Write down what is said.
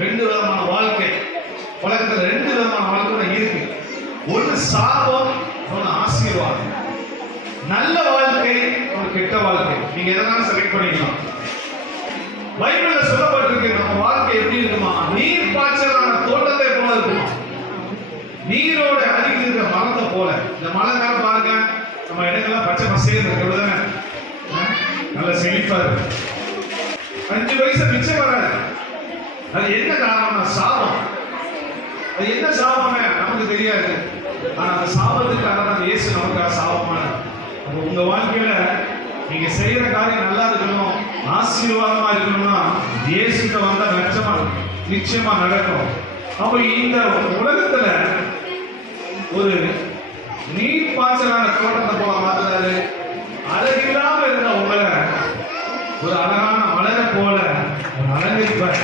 ரெண்டு விதமான வாழ்க்கை உலகத்துல, ரெண்டு விதமான வாழ்க்கை இருக்கு. ஒன்று சாபம், ஒன்று ஆசீர்வாதம். நல்ல வாழ்க்கை, ஒரு கெட்ட வாழ்க்கை. நீங்க எதனாலும் செலக்ட் பண்ணிக்கலாம். பைபிள்ல சொல்லப்பட்டிருக்கு நம்ம வாழ்க்கை எப்படி இருக்குமா? நீர் பாய்ச்சலான தோட்டத்தை போல இருக்குமா? நீரோட அருகில் இருக்கிற மரத்தை போல. இந்த மழை காலம் பாருங்க, நம்ம இடங்கள்லாம் பச்சை பசேல் இருக்கு, நல்ல செழிப்பா இருக்கு. 5 வயசு மிச்சம் வராது. அது என்ன காரணம்னா சாபம். அது என்ன சாபம்னு நமக்கு தெரியாது. ஆனா அந்த சாபத்துக்காக தான் இயேசு நமக்காக சாபமான. உங்க வாழ்க்கையில நீங்க செய்யற காரியம் நல்லா இருக்கணும், ஆசீர்வாதமா இருக்கணும்னா இயேசுட்ட வந்தா நிச்சயமா நடக்கும். அப்ப இந்த உலகத்துல ஒரு நீர் பாய்ச்சலான தோட்டத்தை போல மாத்துறாரு. அழகில்லாம இருந்த உங்களை ஒரு அழகான மலரை போல ஒரு அலங்கரிப்பார்.